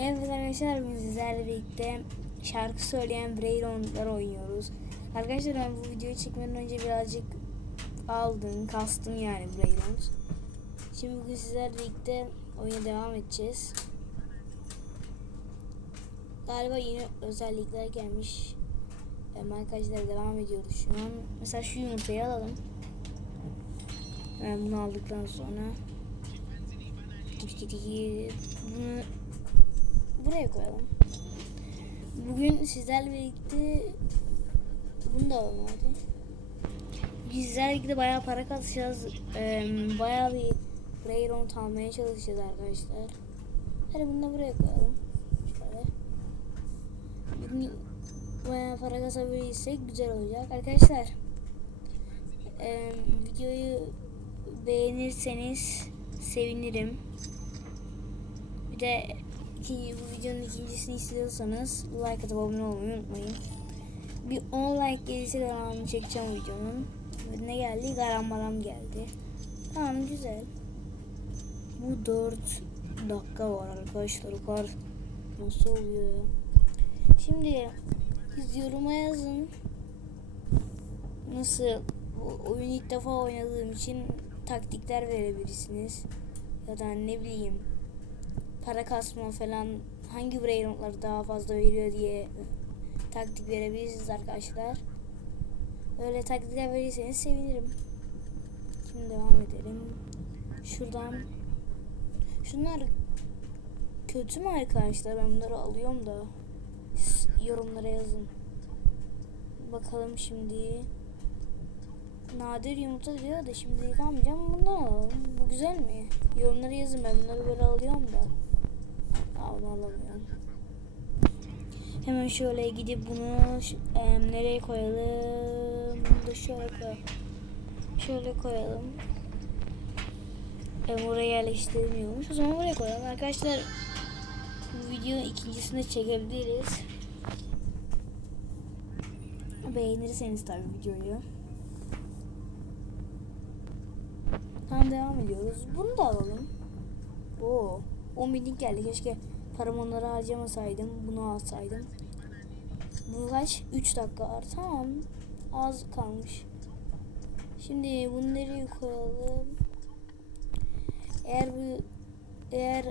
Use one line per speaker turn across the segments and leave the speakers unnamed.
Evet arkadaşlar bugün sizlerle birlikte şarkı söyleyen Braylon'lar oynuyoruz. Arkadaşlar ben bu videoyu çekmeden önce birazcık aldım, kastım yani Braylons. Şimdi bugün sizlerle birlikte oyuna devam edeceğiz. Galiba yeni özellikler gelmiş. Arkadaşlar devam ediyoruz şu an. Mesela şu yumurtayı alalım. Ben bunu aldıktan sonra git git git bunu buraya koyalım. Bugün sizlerle birlikte bunu da alalım hadi. Sizlerle birlikte bayağı para kasacağız. Ee, bayağı bir Braylon almaya çalışacağız arkadaşlar. Hadi bunu da buraya koyalım. Şöyle. Bugün bayağı para kasabilirsek güzel olacak. Arkadaşlar e, videoyu beğenirseniz sevinirim. Bir de ikinci, bu videonun ikincisini istiyorsanız like atıp abone olmayı unutmayın. Bir 10 like gelirse devamını çekeceğim videonun. Ne geldi? Garam baram geldi. Tamam güzel. Bu 4 dakika var arkadaşlar. O kadar nasıl oluyor ya? Şimdi siz yoruma yazın. Nasıl bu oyunu ilk defa oynadığım için taktikler verebilirsiniz. Ya da ne bileyim para kasma falan hangi brainrotlar daha fazla veriyor diye taktik verebilirsiniz arkadaşlar. Öyle taktikler verirseniz sevinirim. Şimdi devam edelim. Şuradan şunlar kötü mü arkadaşlar? Ben bunları alıyorum da yorumlara yazın. Bakalım şimdi. Nadir yumurta diyor da şimdi almayacağım. Bundan alalım. Bu güzel mi? Yorumlara yazın. Ben bunları böyle alıyorum da. Onu alamıyorum. Hemen şöyle gidip bunu em, nereye koyalım? Da şöyle koyalım. Şöyle koyalım. Em, oraya yerleştirmiyormuş. O zaman buraya koyalım. Arkadaşlar bu videonun ikincisini çekebiliriz. Beğenirseniz tabii videoyu. Tamam devam ediyoruz. Bunu da alalım. Oo, 10 binlik geldi. Keşke paramı onlara harcamasaydım. Bunu alsaydım. Bu kaç? 3 dakika var. Tamam. Az kalmış. Şimdi bunu nereye koyalım? Eğer bu eğer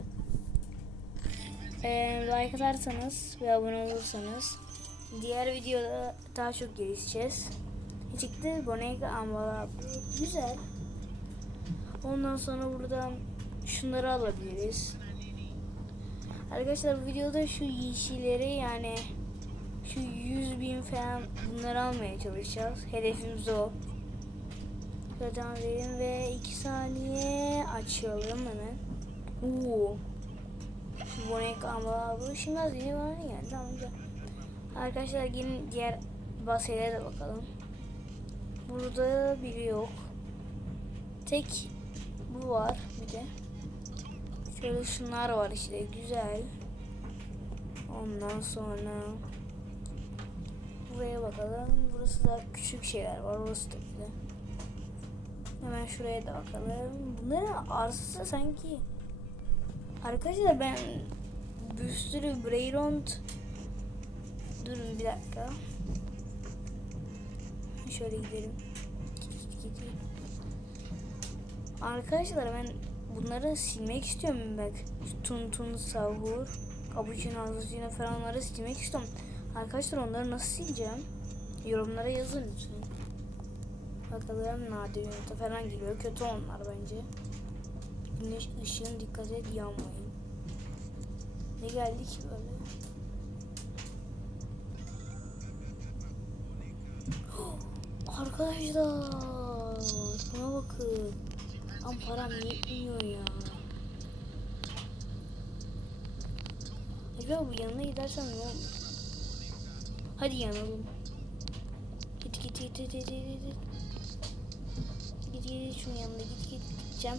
e, like atarsanız ve abone olursanız diğer videoda daha çok gelişeceğiz. Çıktı Boneka ama güzel. Ondan sonra buradan şunları alabiliriz. Arkadaşlar videoda şu yeşilleri yani şu 100 bin falan bunları almaya çalışacağız. Hedefimiz o. Zaten verin ve 2 saniye açalım hemen. Şu bonek ama bu şimdi az önce bana geldi. Güzel. Arkadaşlar gelin diğer baseyle de bakalım. Burada biri yok. Tek bu var bir de. Şöyle şunlar var işte güzel. Ondan sonra buraya bakalım. Burası da küçük şeyler var. Orası da güzel. Hemen şuraya da bakalım. Bunların arsası sanki Arkadaşlar ben bir sürü Brayrond Durun bir dakika. Şöyle gidelim. Arkadaşlar ben bunları silmek istiyorum bak. Tun tun sahur, cappuccino azıcına falan onları silmek istiyorum. Arkadaşlar onları nasıl sileceğim? Yorumlara yazın lütfen. Bakalım nadir yumurta falan geliyor. Kötü onlar bence. Güneş ışığın dikkat et yanmayın. Ne geldi ki böyle? Arkadaşlar buna bakın. Am param yetmiyor ya. Acaba bu yanına gidersem ne olur? Hadi yanalım. Git git git git git git git. Git git şunun yanına git git gideceğim.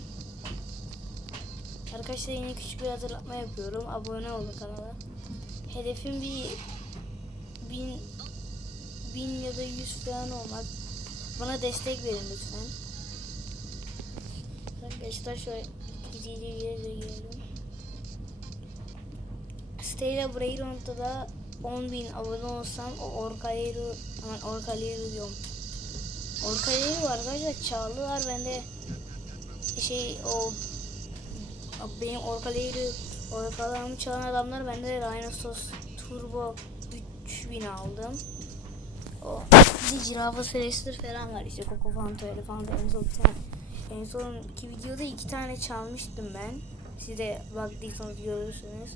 Arkadaşlar yine küçük bir hatırlatma yapıyorum. Abone olun kanala. Hedefim bir bin bin ya da yüz falan olmak. Bana destek verin lütfen. Şöyle gidiyor gidiyor gidiyor. Stella Brairon'da da 10.000 abone olsam o Orkaleru aman Orkaleru diyorum. Orkaleru var arkadaşlar çağlılar bende şey o benim Orkaleru Orkalarımı çalan adamlar bende de Rhinoceros Turbo 3000 aldım. O bir de Giraffa Celester falan var işte Coco Fanto, Elefanto en son bir tane. En sonki videoda iki tane çalmıştım ben. Siz de baktıysanız görürsünüz.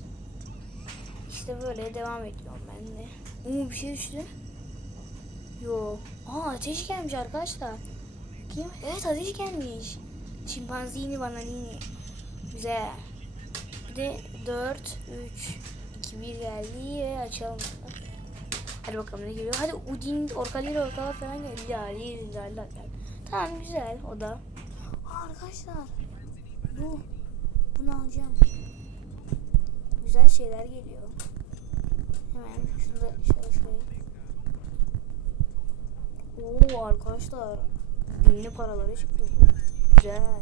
İşte böyle devam ediyorum ben de. Uuu bir şey düştü. Yo. Aa ateş gelmiş arkadaşlar. Bakayım. Evet ateş gelmiş. Şimpanzini bananini. Güzel. Bir de 4, 3, 2, 1 geldi ve açalım. Hadi bakalım ne geliyor. Hadi Udin, Orkalir, Orkala falan geldi. La, la, la. Tamam güzel o da. Arkadaşlar. Bu. Bunu alacağım. Güzel şeyler geliyor. Hemen şurada şöyle şöyle. Oo arkadaşlar. Ünlü paraları çıktı. Güzel.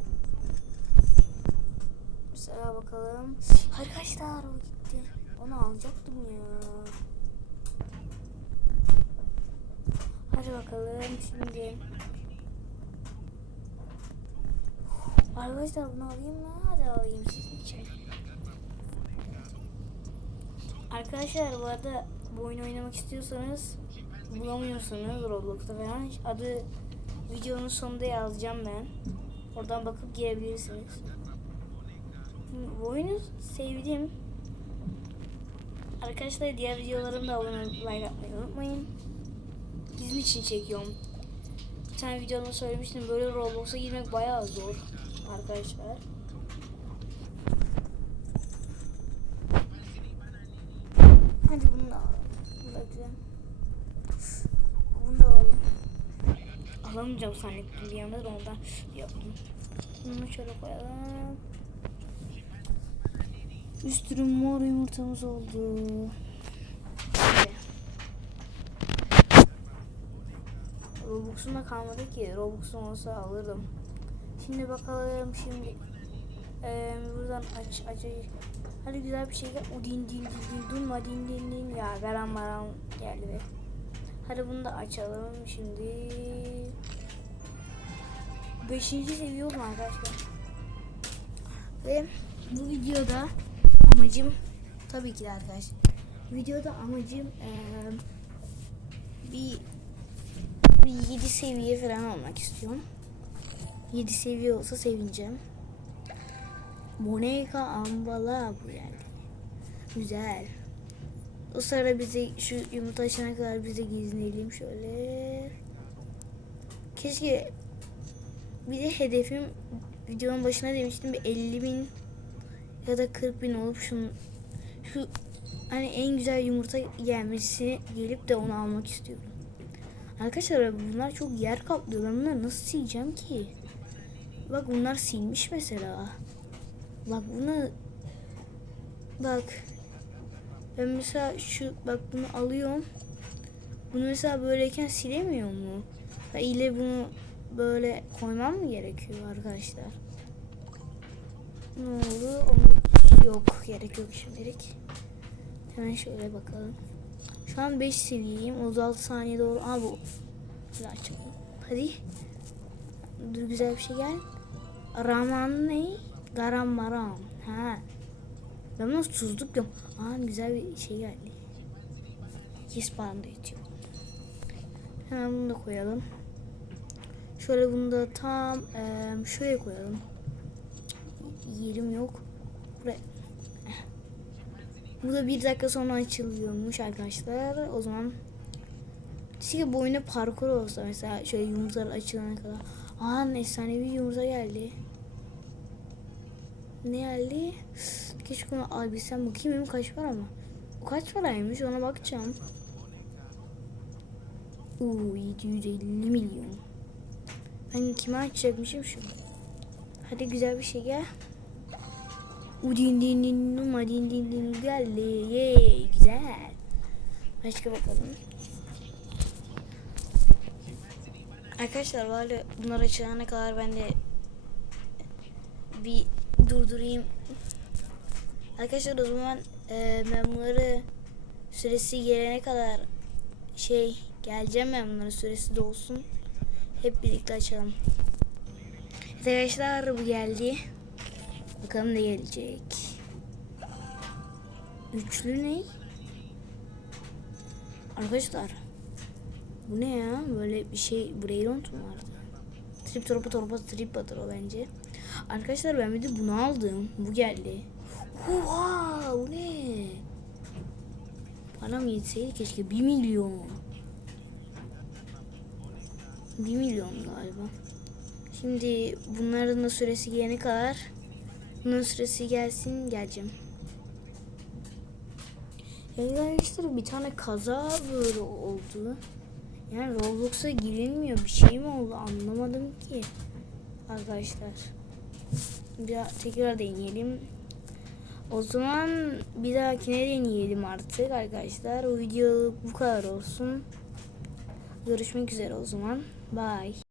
Mesela bakalım. Arkadaşlar o gitti. Onu alacaktım ya. Hadi bakalım şimdi. Arkadaşlar bunu alayım mı? Hadi alayım sizin için. Arkadaşlar bu arada bu oyunu oynamak istiyorsanız bulamıyorsanız Roblox'ta falan adı videonun sonunda yazacağım ben. Oradan bakıp girebilirsiniz. Bu oyunu sevdim. Arkadaşlar diğer videolarımda abone olup like atmayı unutmayın. Sizin için çekiyorum. Bir tane videoda söylemiştim böyle Roblox'a girmek bayağı zor arkadaşlar. Hadi bunu da alalım. Bunu da alalım. Alamayacağım zannettim bir anda da ondan yaptım. Bunu şöyle koyalım. Üstünün mor yumurtamız oldu. Şimdi. Robux'um da kalmadı ki. Robux'um olsa alırdım. Şimdi bakalım şimdi. Ee, buradan aç aç. Hadi güzel bir şey gel. O din din din durma din din din ya garam maram geldi be. Hadi bunu da açalım şimdi. Beşinci seviye oldum arkadaşlar. Ve bu videoda amacım tabii ki de arkadaşlar. Videoda amacım eee, bir bir 7 seviye falan olmak istiyorum. 7 seviye olsa sevineceğim. Monika Ambala bu geldi. Güzel. O sırada bize şu yumurta açana kadar bize gezinelim şöyle. Keşke bir de hedefim videonun başına demiştim bir 50 bin ya da 40 bin olup şunu şu hani en güzel yumurta gelmesi gelip de onu almak istiyorum. Arkadaşlar bunlar çok yer kaplıyor. Ben bunları nasıl sileceğim ki? Bak bunlar silmiş mesela. Bak bunu bak ben mesela şu bak bunu alıyorum. Bunu mesela böyleyken silemiyor mu? İle bunu böyle koymam mı gerekiyor arkadaşlar? Ne oldu? Onu yok gerek yok şimdilik. Hemen şöyle bakalım. Şu an 5 seviyeyim. 36 saniye doğru. Aa bu. Açalım. Hadi. Dur güzel bir şey gel. Raman ne? Garam maram. Ha. Ben nasıl tuzluk diyorum. Aa güzel bir şey geldi. Paramda yetiyor. Hemen bunu da koyalım. Şöyle bunu da tam eee şuraya koyalım. Yerim yok. Buraya. Bu da bir dakika sonra açılıyormuş arkadaşlar. O zaman Keşke bu oyunda parkur olsa mesela şöyle yumurtalar açılana kadar. Aa efsanevi yumurta geldi. Ne geldi? Keşke onu alabilsem. Bakayım benim kaç para mı? O kaç paraymış ona bakacağım. Uuu 750 milyon. Ben kime açacakmışım şu? Hadi güzel bir şey gel. Udin din din numa din din din geldi. Yey güzel. Başka bakalım. Arkadaşlar böyle bunlar açılana kadar ben de bir durdurayım. Arkadaşlar o zaman Ee, ben süresi gelene kadar şey geleceğim ben bunların süresi dolsun. Hep birlikte açalım. Arkadaşlar bu geldi. Bakalım ne gelecek. Üçlü ne? Arkadaşlar bu ne ya? Böyle bir şey Braylont mu vardı? Trip torba torba trip batır o bence. Arkadaşlar ben bir de bunu aldım. Bu geldi. Oha bu ne? Param yetseydi keşke 1 milyon. 1 milyon galiba. Şimdi bunların da süresi gelene kadar bunun süresi gelsin geleceğim. Yani arkadaşlar bir tane kaza böyle oldu. Yani Roblox'a girilmiyor. Bir şey mi oldu anlamadım ki. Arkadaşlar. Bir tekrar deneyelim. O zaman bir dahakine deneyelim artık arkadaşlar. O video bu kadar olsun. Görüşmek üzere o zaman. Bye.